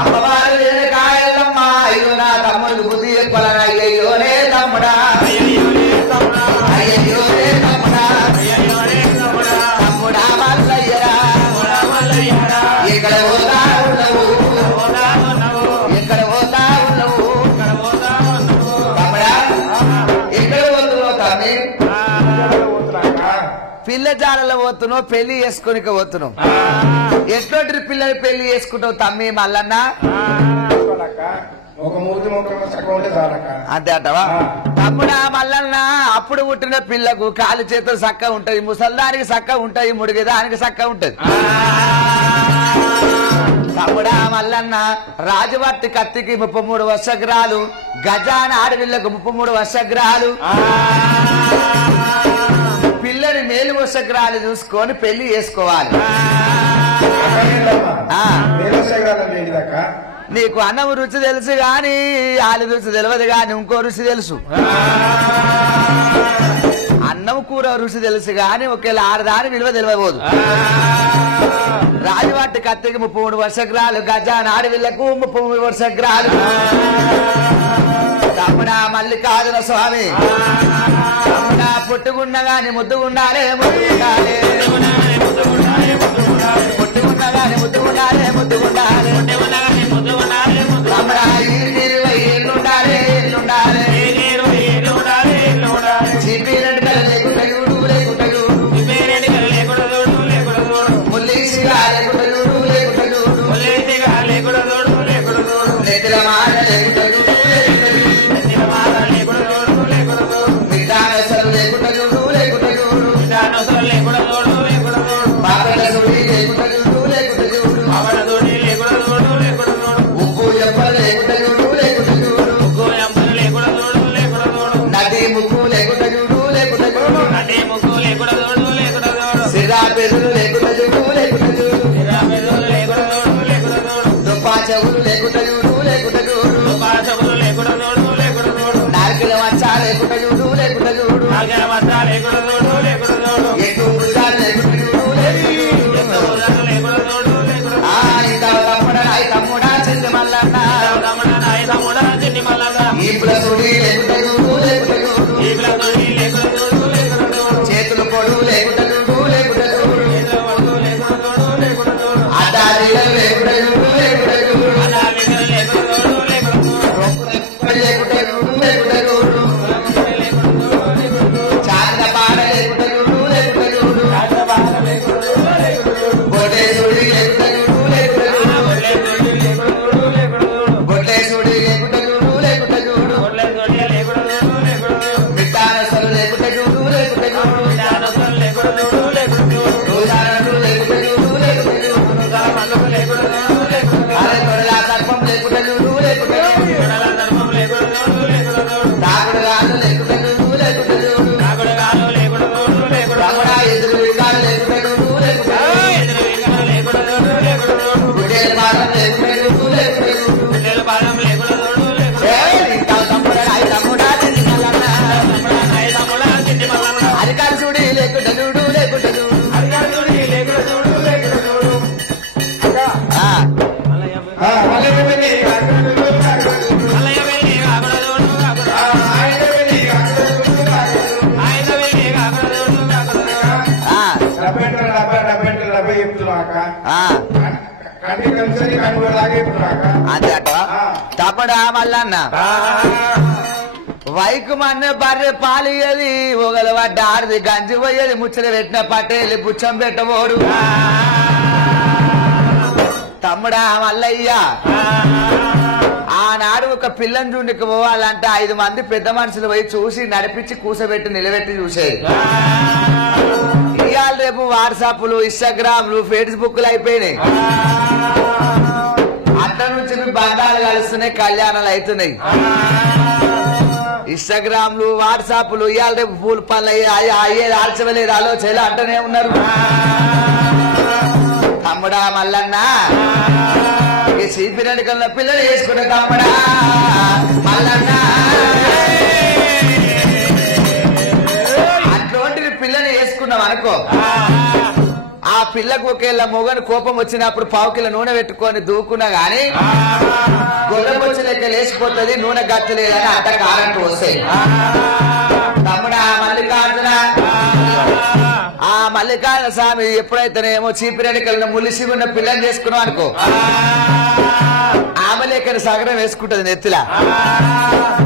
అమ్మవారు కాయలమ్మ అయ్యో నా తమ్ముడు బుద్ధి అయ్యోనే తమ్ముడా అయ్యోనే తమ్ముడా తమ్ముడా మల్లయ్యరా ఇక్కడ పోతా ఉన్నావు ఇక్కడ పోతా ఉన్నావు తమ్ముడా ఇక్కడ పోతున్నావు తమ్మి పిల్ల జాలలో పోతున్నావు పెళ్లి చేసుకుని పోతున్నావు ఎటువంటి పిల్లలు పెళ్లి చేసుకుంటావు తమ్మి మల్లన్న అంతే అంటవా తమ్ముడా మల్లన్న అప్పుడు పుట్టిన పిల్లకు కాలు చేతులు చక్క ఉంటాయి ముసల్దానికి చక్క ఉంటాయి ముడిగేదానికి చక్క ఉంటది తమ్ముడా మల్లన్న రాజవర్తి కత్తికి 33 వర్షగ్రాలు గజాన ఆడపిల్లకు 33 వర్షగ్రాలు పిల్లని మేలు వర్షగ్రాలు చూసుకొని పెళ్లి చేసుకోవాలి నీకు అన్నం రుచి తెలుసు గాని ఆలు రుచి తెలియదు గాని ఇంకో రుచి తెలుసు అన్నం కూర రుచి తెలుసు గాని ఒకేలా ఆడదాని విలువ తెలియబోదు రాజవాటి కత్తికి 33 వర్షగ్రాలు గజాన ఆడవిళ్లకు 33 వర్షగ్రాలు తమ్ముడా మల్లికార్జున స్వామి తమ్ముడా పుట్టుకున్న గాని ముద్దుగుండాలే ముద్దుగుండాలే పుట్టుకున్న గాని ముద్దుగుండాలే ముద్దుగుండాలే తమ్ముడా 20 ఏళ్ళుండాలే ఏళ్ళుండాలే చిప్పిరెడ్డి కల లేకుండా చూడు లేకుండా చూడు ముల్లీసిగా లేకుండా చూడు లేకుండా చూడు నెత్తిల మాట లేకుండా చూడు మిఠానసలు లేకుండా చూడు లేకుండా చూడు బాబల సుడి లేకుండా చూడు లేకుండా చూడు ఉప్పు ఎప్పలు లేకుండా చూడు లేకుండా చూడు నది ముగ్గు లేకుండా చూడు లేకుండా చూడు సిరా పెదులు లేకుండా చూడు లేకుండా చూడు దుప్పా చెవులు లేకుండా చూడు లేకుండా చూడు నాలుకల మచ్చ లేకుండా చూడు లేకుండా చూడు ఎటు భుజాలు లేకుండా చూడు తమ్ముడా చెల్లి మల్లన్న ఈపుల సుడి లేకుండా చూడు లేకుండా చూడు చేతులు పొడు లేకుండా చూడు లేకుండా చూడు అద్దాలు లేకుండా చూడు లేకుండా చూడు లేకుండా చూడు లేకుండా చూడు చాంద్ర పాడ లేకుండా చూడు లేకుండా చూడు బొడ్డే సుడి లేకుండా చూడు లేకుండా చూడు బొడ్డే సుడి లేకుండా చూడు లేకుండా చూడు మిఠానసలు లేకుండా చూడు లేకుండా చూడు రోజాలు లేకుండా చూడు లేకుండా చూడు అరే తొడలా సర్పం లేకుండా చూడు లేకుండా తాగుడు గాను లేకుండా చూడు లేకుండా చూడు తమ్ముడా ఎదురు వికాలు లేకుండా చూడు లేకుండా గుడ్డేల పాదం లేకుండా చూడు లేకుండా తమ్ముడా తిండి మల్లన్న అరికాలు చూడి లేకుండా చూడు లేకుండా చూడు అదే తప్పడా మల్లన్న వైకుమన్న బర్రె పాలియది ఒగల పడ్డ ఆడది గంజి పోయేది ముచ్చట పెట్టిన పట్టేది పుచ్చం పెట్టబోడు తమ్ముడా మల్లయ్య ఆనాడు ఒక పిల్లని చూడికి పోవాలంటే 5 మంది పెద్ద మనుషులు పోయి చూసి నడిపించి కూసబెట్టి నిలబెట్టి చూసేది ఇవాళ రేపు వాట్సాప్లు ఇన్స్టాగ్రామ్లు ఫేస్బుక్లు అయిపోయినాయి అట్ల నుంచి బంధాలు కలుస్తున్నాయి కళ్యాణాలు అవుతున్నాయి ఇన్స్టాగ్రామ్లు వాట్సాప్లు ఇవాళ రేపు పూలు పనులు అయ్యేది ఆల్చవలేదు ఆలోచన అంటూనే ఉన్నారు తమ్ముడా మల్లన్న చీపిరెడ్డి కన్నా పిల్లలు వేసుకునే తమ్ముడా మల్లన్న అట్లాంటిది పిల్లని వేసుకున్నాం అనుకో ఆ పిల్లకు ఒకేళ్ళ మొగని కోపం వచ్చినప్పుడు పావుకిల నూనె పెట్టుకొని దూకున్నా గాని గొర్రెపొచ్చి లెక్క లేచిపోతుంది, నూనె గచ్చలేదని అంట కారంటూ వస్తాయి. తమ్ముడా మల్లికార్జున, ఆ మల్లికార్జున స్వామి ఎప్పుడైతేనేమో చీపిరెడ్డికల్ని ములిసి ఉన్న పిల్లని చేసుకున్నాం అనుకో, ఆమె లెక్కని సగరం వేసుకుంటది నెత్తిలా.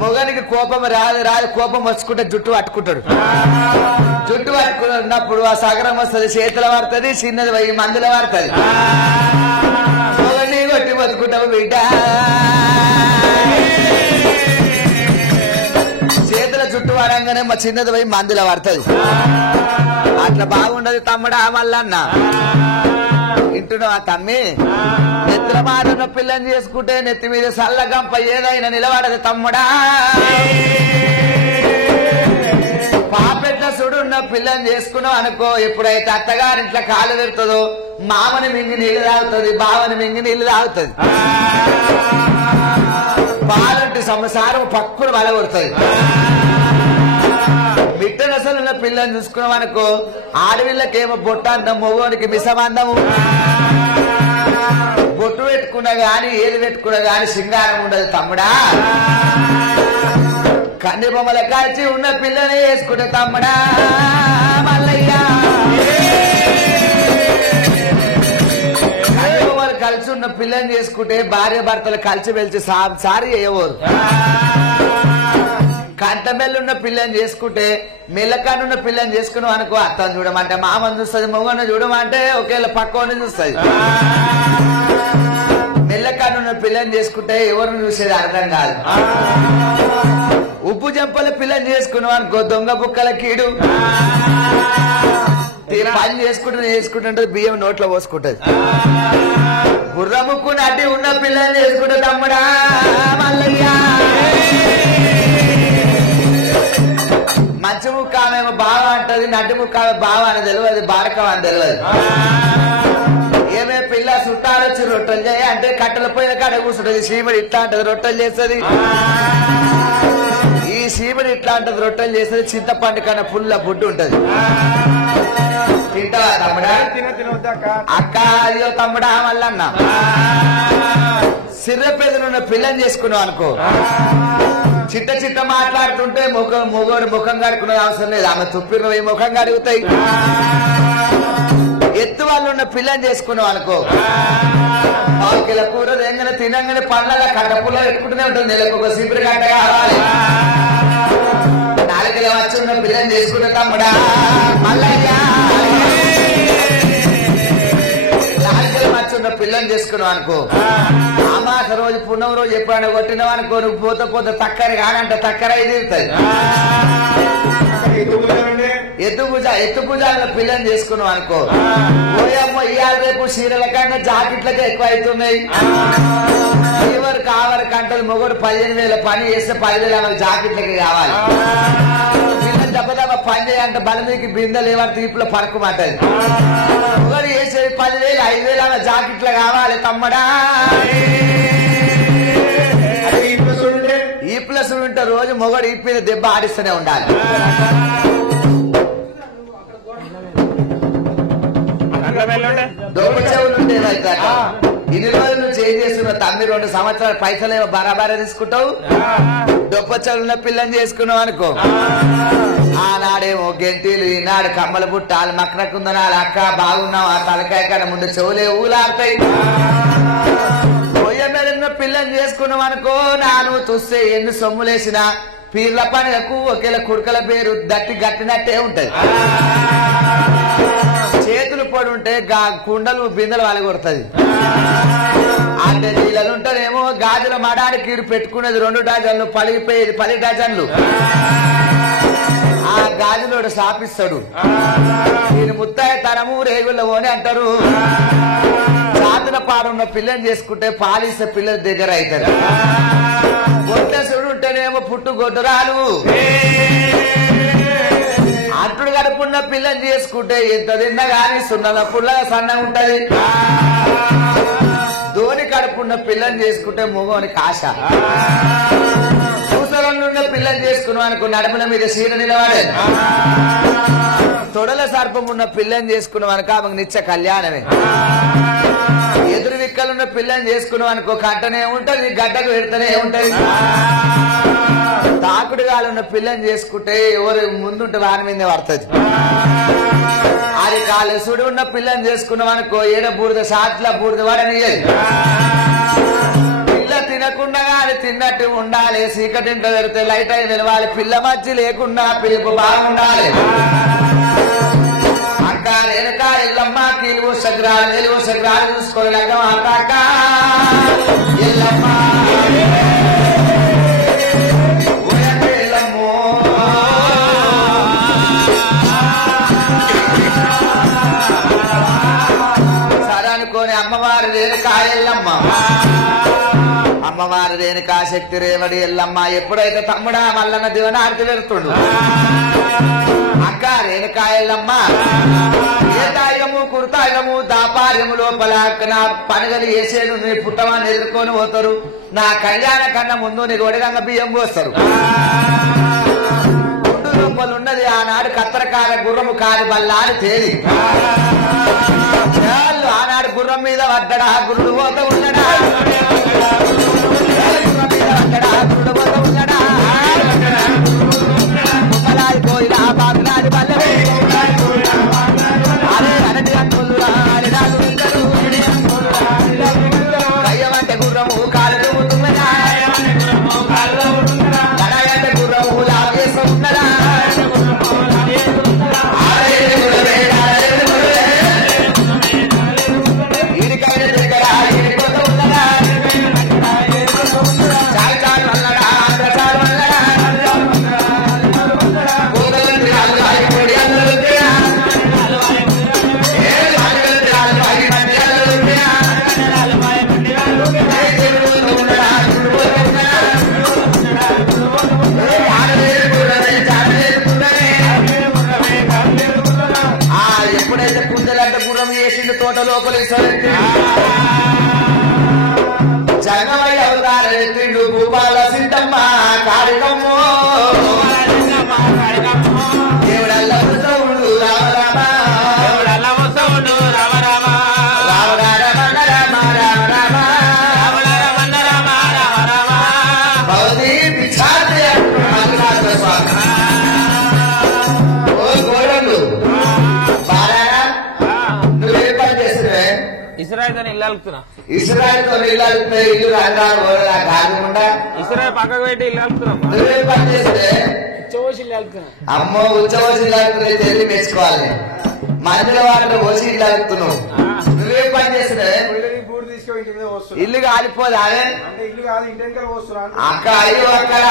మొగనికి కోపం రాదు కోపం వచ్చుకుంటే జుట్టు పట్టుకుంటాడు. జుట్టు పట్టుకున్నప్పుడు ఆ సగరం వస్తుంది, చేతుల పడుతుంది, చిన్నది పోయి మందుల పడుతుంది. మొగని కొట్టి బతుకుంటావు బిడ్డ, చేతుల జుట్టు పడంగానే మా చిన్నది పోయి మందుల పడుతుంది. అట్లా బాగుండదు తమ్ముడా మల్లన్న. వింటున్నావా తమ్మి? నెత్తిల మారున్న పిల్లని చేసుకుంటే నెత్తి మీద సల్లగంప ఏదైనా నిలబడదు తమ్ముడా. పాపెట్ల సుడున్న పిల్లని చేసుకున్నావు అనుకో, ఎప్పుడైతే అత్తగారింట్లో కాలు పెడుతుందో మామని మింగి నీళ్లు తాగుతుంది, బావని మింగి నీళ్లు తాగుతుంది. పాలంటి సంసారం పక్కును వలగొడుతుంది. మిట్టనసలున్న పిల్లని చూసుకున్నాం అనుకో, ఆడవిళ్ళకేమో బొట్ట అందం, మొగోనికి మిసమందము. బొట్టు పెట్టుకున్నా గాని ఏది పెట్టుకున్నా గాని సింగారం ఉండదు తమ్ముడా. కన్ని బొమ్మల కాల్చి ఉన్న పిల్లని వేసుకుంటే తమ్ముడా మల్లయ్య. కన్ని బొమ్మలు కలిసి ఉన్న పిల్లని చేసుకుంటే భార్య భర్తలు కలిసి వెలిచి సారి చేయవరు. కంటమెల్లున్న పిల్లని చేసుకుంటే మెల్లకానున్న పిల్లని చేసుకున్నాం అనుకో, అత్తను చూడమంటే మామని చూస్తుంది, మొగను చూడమంటే ఒకేళ్ళ పక్కని చూస్తుంది. మెల్లకానున్న పిల్లని చేసుకుంటే ఎవరిని చూసేది అర్థం కాదు. ఉప్పు జంపల పిల్లని చేసుకున్నాం అనుకో, దొంగ బుక్కల కీడు. పని చేసుకుంటుంటే బియ్యం నోట్లో పోసుకుంటది. బుర్ర ముక్కు నడ్డి ఉన్న పిల్లని చేసుకుంటే తమ్ముడా మల్లయ్య. మంచి ముక్క ఆమెమో బావ అంటది, నడ్డి ముక్క ఆమె బావ అని తెలియదు, బారకం అని తెలియదు. ఏమే పిల్ల చుట్టాలు వచ్చి రొట్టెలు చేయ అంటే కట్టెల పొయ్యిల కాడ కూర్చుంటది. సీమడి ఇట్లా అంటది, రొట్టెలు చేస్తుంది. ఈ సీమడి ఇట్లా అంటది, రొట్టెలు చేస్తుంది. చింతపండు కన్నా పుల్ల బుడ్డు ఉంటది. తింటావా తమ్ముడా? అక్క అయ్యో తమ్ముడా మల్లన్న. సిర్రపేదనున్న పిల్లని చేసుకున్నావు అనుకో, చిట్ట చిట్ట మాట్లాడుతుంటే మొగోడు ముఖం కడుకునేది అవసరం లేదు, ఆమె తుప్పిన పోయి ముఖం కడుగుతాయి. ఎత్తు వాళ్ళు ఉన్న పిల్లని చేసుకున్నావు అనుకో, ఆకిల కూర తెంగనే తినంగానే పండ్ల కట్టపుల్ల పెట్టుకుంటూనే ఉంటుంది. నెలకు ఒక సిపిరి గంట కావాలి. నాలుగుల వచ్చి ఉన్న పిల్లని చేసుకున్న తమ్ముడా మల్లయ్య. నాలుగుల వచ్చి ఉన్న పిల్లని చేసుకున్నావు అనుకో, అమాస రోజు పున్నమ రోజు ఎప్పుడైనా కొట్టినావు అనుకో, నువ్వు పోతే పోతే తక్కరి కానంట తక్కర ఇది ఎత్తు భుజాల పిల్లని చేసుకున్నావు అనుకో, ఓయమ్మ ఇవాళ రేపు చీరల కన్నా జాకెట్లకే ఎక్కువ అవుతున్నాయి. ఎవరు కావరకు అంటది, మొగడు 15,000 పని చేస్తే 10,000 ఆమెకు జాకెట్లకి కావాలి. పిల్లని దెబ్బ పని చేయాలంటే బలమీకి బిందెలు ఏమంటే తీపులో పరకమంటది. మొగడు చేసేది 10,000 5,000 ఆమె జాకెట్లు కావాలి తమ్ముడా. ఈ ప్లస్ ఉంటే రోజు మొగడు ఈ మీద దెబ్బ ఆడిస్తూనే ఉండాలి. దొంగ చెవులు ఉండేదైతే ఇన్ని రోజులు నువ్వు చేస్తున్న తమ్మి 2 సంవత్సరాల పైసలు ఏమో బరాబరా తీసుకుంటావు. దొప్ప చెవులున్న పిల్లని చేసుకున్నావు అనుకో, ఆనాడేమో గెంటీలు, ఈనాడు కమ్మల బుట్టాలు మక్కనకుందనాలు. అక్క బాగున్నావు, ఆ తలకాయ కాడ ముందు చెవులే ఊలాడతాయి. పొయ్య మీద పిల్లని చేసుకున్నావు అనుకో, నాను చూస్తే ఎన్ని సొమ్ములేసినా పీర్ల పండుగకు ఒకేలా కుడుకల పేరు దట్టి గట్టినట్టే ఉంటది. చేతులు పొడి ఉంటే కుండలు బిందెలు వలగొడుతుంది. అంటే నీళ్ళలు ఉంటేనేమో గాజుల మడానికి కీడు పెట్టుకునేది 2 డజన్లు, పలిగిపోయేది 10 డజన్లు. ఆ గాజులోడు సాపిస్తాడు. దీని ముత్తాయి తరము రేగుళ్ళ పోని అంటారు. చాతన పాడున్న పిల్లని చేసుకుంటే పాలిస్తే పిల్లల దగ్గర అవుతారు. గొడ్డసుడు ఉంటేనేమో పుట్టు గొడ్డరాలు. అంటుడు గడుపున్న పిల్లని చేసుకుంటే ఎంత తిన్నా గాని సున్నల పుల్ల సన్న ఉంటది. ధోని కడుపున్న పిల్లని చేసుకుంటే మొగోనికి ఆశ. పూసలంలో ఉన్న పిల్లని చేసుకున్నాం అనుకో, నడుముల మీద సీర నిలబడే. తొడల సర్పం ఉన్న పిల్లని చేసుకున్నాం అనుకో ఆమెకు నిత్య కళ్యాణమే. ఎదురు విక్కలున్న పిల్లని చేసుకున్నాం అనుకో కట్టనే ఉంటది, గడ్డకు పెడతనే ఉంటది. తాకుడుగాలున్న పిల్లని చేసుకుంటే ఎవరు ముందుంటే వారి మీదే పడుతుంది. అది కాలు సుడి ఉన్న పిల్లని చేసుకున్నాం అనుకో ఏడ బూడిద సాట్ల బూడిద వాడనియ్యదు. పిల్ల తినకుండా కానీ తిన్నట్టు ఉండాలి. చీకటింట పెడితే లైట్ అయి నిలవాలి. పిల్ల మధ్య లేకుండా పిలుపు బాగుండాలి. అక్క రేణుక ఎల్లమ్మ కీలువు సగ్రాలు నిలువు సగ్రాలు చూసుకోలేక అక్క ఎల్లమ్మ సరనుకోని అమ్మవారు రేణుకా ఎల్లమ్మ, అమ్మవారు రేణుకా శక్తి రేవడి ఎల్లమ్మ. ఎప్పుడైతే తమ్ముడా మల్లన్న దివనార్తి పెడుతుండు అక్క రేణుకా ఎల్లమ్మ ఏ తాయము కుర్తాయము దాపార్యము లోపల నా పనుగలు వేసేడు నీ పుట్టవాన్ని ఎదుర్కొని పోతారు. నా కళ్యాణ కన్నా ముందు నీకు ఒడిగంగ బియ్యం పోస్తారు. గుండు లోపల ఉన్నది ఆనాడు కత్తరకాల గుర్రము కాని బల్ల అని తేలి ఆనాడు గుర్రం మీద పడ్డడా గురుడు పోత ఉన్నడా, గుర్రం మీద పడ్డడా గురుడు పోత ఉన్నడా. ముప్పలాది కోయిలా బాబులాది బల్లవే అరే అరటి అంకులురా అరిడాలు విందరు కయ్యమంటే గుర్రము కాలు తుమ్ముతున్నదా, గడయంటే గుర్రము లాగేస్తూ ఉన్నదా. తోట లోపలి జగమై అవతారిండు భూపాల సిద్ధమ్మ కారికమ్మో దేవుడల్ల ఉత్సవుడు రామ ఇస్రాయల్ తో ఇల్లు ఇల్లు కాకుండా ఇస్రాయల్ పక్కకు పెట్టి ఇల్లు పని చేస్తే అమ్మో ఉచ్చవోసి ఇల్లు తెలివి మెచ్చుకోవాలి. మందుల వాటిలో పోసి ఇల్లు అలుపుతున్నావు. నువ్వే పని చేస్తే ఇల్లు కాలిపోదా ఇల్లు కాదు ఇంటి అక్క అయ్యో అక్కడ